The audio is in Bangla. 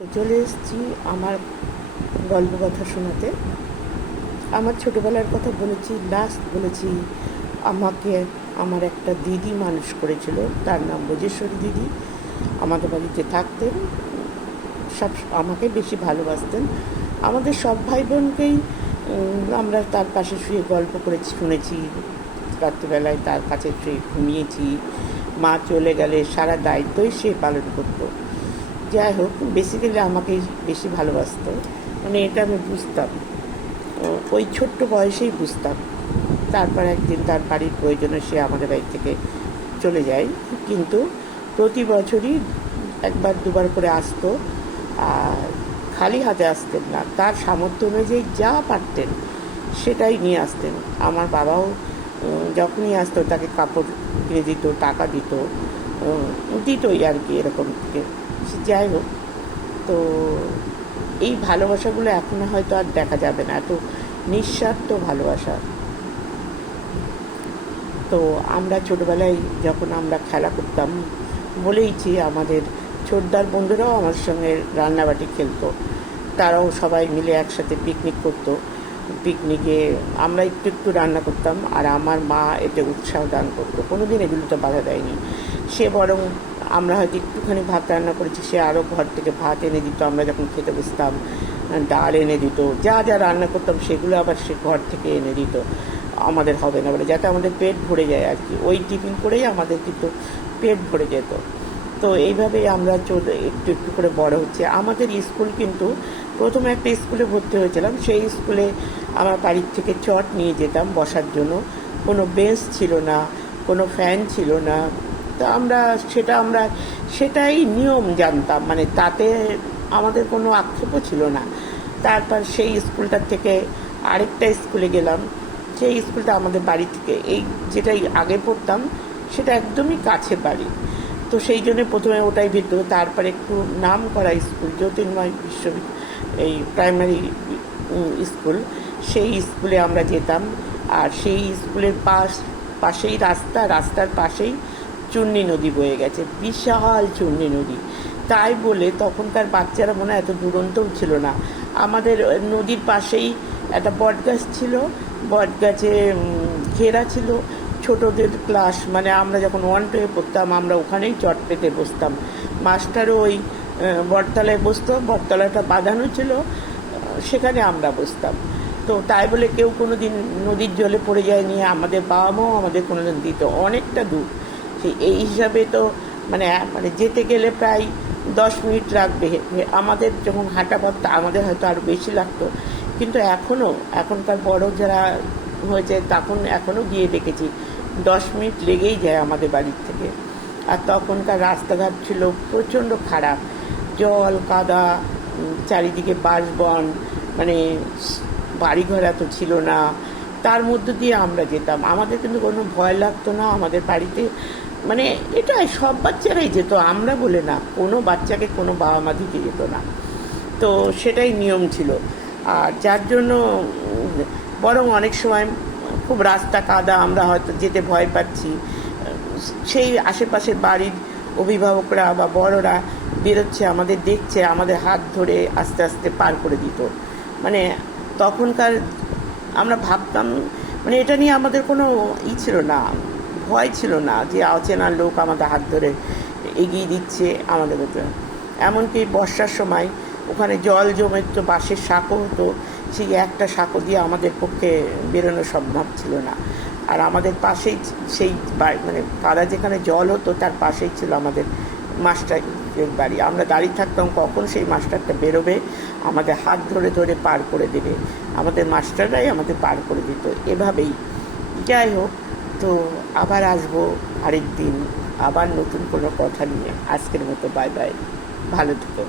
তো চলে এসেছি আমার গল্প কথা শোনাতে। আমার ছোটোবেলার কথা বলেছি, লাস্ট বলেছি আমাকে আমার একটা দিদি মানুষ করেছিল, তার নাম বোজেশ্বরী দিদি। আমাদের বাড়িতে থাকতেন, সব আমাকে বেশি ভালোবাসতেন। আমাদের সব ভাই বোনকেই আমরা তার পাশে শুয়ে গল্প করেছি, শুনেছি, রাত্রিবেলায় তার কাছে শুয়ে ঘুমিয়েছি। মা চলে গেলে সারা দায়িত্বই সে পালন করতো। যাই হোক, বেসিক্যালি আমাকেই বেশি ভালোবাসতো, মানে এটা আমি বুঝতাম, ওই ছোট্ট বয়সেই বুঝতাম। তারপর একদিন তার বাড়ির প্রয়োজনে সে আমাদের বাড়ি থেকে চলে যায়, কিন্তু প্রতি বছরই একবার দুবার করে আসতো। আর খালি হাতে আসতেন না, তার সামর্থ্য অনুযায়ী যা পারতেন সেটাই নিয়ে আসতেন। আমার বাবাও যখনই আসতো তাকে কাপড় কিনে দিত, টাকা দিত, দিতই আর কি, এরকম থেকে। যাই হোক, তো এই ভালোবাসাগুলো এখন হয়তো আর দেখা যাবে না, এত নিঃস্বার্থ ভালোবাসা। তো আমরা ছোটোবেলায় যখন আমরা খেলা করতাম, বলেইছি, আমাদের ছোটদার বন্ধুরাও আমার সঙ্গে রান্নাবাটি খেলতো, তারাও সবাই মিলে একসাথে পিকনিক করতো। পিকনিকে আমরা একটু একটু রান্না করতাম, আর আমার মা এতে উৎসাহ দান করতো, কোনো দিন এগুলোতে বাধা দেয়নি। সে বরং আমরা হয়তো একটুখানি ভাত রান্না করেছি, সে আরও ঘর থেকে ভাত এনে দিত। আমরা যখন খেতে বসতাম, ডাল এনে দিত, যা যা রান্না করতাম সেগুলো আবার সে ঘর থেকে এনে দিত, আমাদের হবে না বলে, যাতে আমাদের পেট ভরে যায় আর কি। ওই টিফিন করেই আমাদের কিন্তু পেট ভরে যেত। তো এইভাবেই আমরা একটু একটু করে বড় হচ্ছে। আমাদের স্কুল কিন্তু প্রথমে একটা স্কুলে ভর্তি হয়েছিলাম, সেই স্কুলে আমার বাড়ির থেকে চট নিয়ে যেতাম বসার জন্য। কোনো বেঞ্চ ছিল না, কোনো ফ্যান ছিল না। তো আমরা সেটাই নিয়ম জানতাম, মানে তাতে আমাদের কোনো আক্ষেপও ছিল না। তারপর সেই স্কুলটার থেকে আরেকটা স্কুলে গেলাম। সেই স্কুলটা আমাদের বাড়ি থেকে, এই যেটাই আগে পড়তাম সেটা একদমই কাছে বাড়ি। তো সেই জন্য প্রথমে ওটাই ভিতর, তারপরে একটু নাম করা স্কুল, জ্যোতির্ময় এই প্রাইমারি স্কুল, সেই স্কুলে আমরা যেতাম। আর সেই স্কুলের পাশেই রাস্তার পাশেই চূর্ণী নদী বয়ে গেছে, বিশাল চূর্ণী নদী। তাই বলে তখনকার বাচ্চারা মনে হয় এত দুরন্তও ছিল না। আমাদের নদীর পাশেই একটা বটগাছ ছিল, বটগাছে ঘেরা ছিল ছোটদের ক্লাস, মানে আমরা যখন 1-2 পড়তাম আমরা ওখানেই চট পেতে বসতাম। মাস্টারও ওই বটতলায় বসতো, বটতলাটা বাঁধানো ছিল, সেখানে আমরা বসতাম। তো তাই বলে কেউ কোনো দিন নদীর জলে পড়ে যায়নি, আমাদের বাবা মাও আমাদের কোনো দিন দিত, অনেকটা দূর। এই হিসাবে তো মানে মানে যেতে গেলে প্রায় 10 মিনিট লাগবে। আমাদের যখন হাঁটা পথটা আমাদের হয়তো আরও বেশি লাগতো, কিন্তু এখনকার বড় যারা হয়েছে তখন এখনও গিয়ে দেখেছি 10 মিনিট লেগেই যায় আমাদের বাড়ির থেকে। আর তখনকার রাস্তাঘাট ছিল প্রচণ্ড খারাপ, জল কাদা, চারিদিকে বাঁশবন, মানে বাড়িঘর এত ছিল না। তার মধ্য দিয়ে আমরা যেতাম, আমাদের কিন্তু কোনো ভয় লাগতো না আমাদের বাড়িতে। মানে এটাই সব বাচ্চারাই যেত, আমরা বলে না, কোনো বাচ্চাকে কোনো বাবা মা দিতে যেত না। তো সেটাই নিয়ম ছিল। আর যার জন্য বরং অনেক সময় খুব রাস্তা কাদা, আমরা হয়তো যেতে ভয় পাচ্ছি, সেই আশেপাশের বাড়ির অভিভাবকরা বা বড়রা বেরোচ্ছে, আমাদের দেখছে, আমাদের হাত ধরে আস্তে আস্তে পার করে দিত। মানে তখনকার আমরা ভাবতাম, মানে এটা নিয়ে আমাদের কোনো ছিল না, ভয় ছিল না যে অচেনা লোক আমাদের হাত ধরে এগিয়ে দিচ্ছে আমাদের ভেতরে। এমনকি বর্ষার সময় ওখানে জল জমে তো বাঁশের সাঁকো হতো, সেই একটা সাঁকো দিয়ে আমাদের পক্ষে বেরোনো সম্ভব ছিল না। আর আমাদের পাশেই সেই মানে কাদা যেখানে জল হতো তার পাশেই ছিল আমাদের মাস্টারের বাড়ি। আমরা দাঁড়িয়ে থাকতাম কখন সেই মাস্টারটা বেরোবে, আমাদের হাত ধরে ধরে পার করে দেবে, আমাদের মাস্টাররাই আমাদের পার করে দিত এভাবেই। যাই হোক, তো আবার আসবো আরেক দিন, আবার নতুন কোনো কথা নিয়ে। আজকের মতো বাই বাই, ভালো থেকো।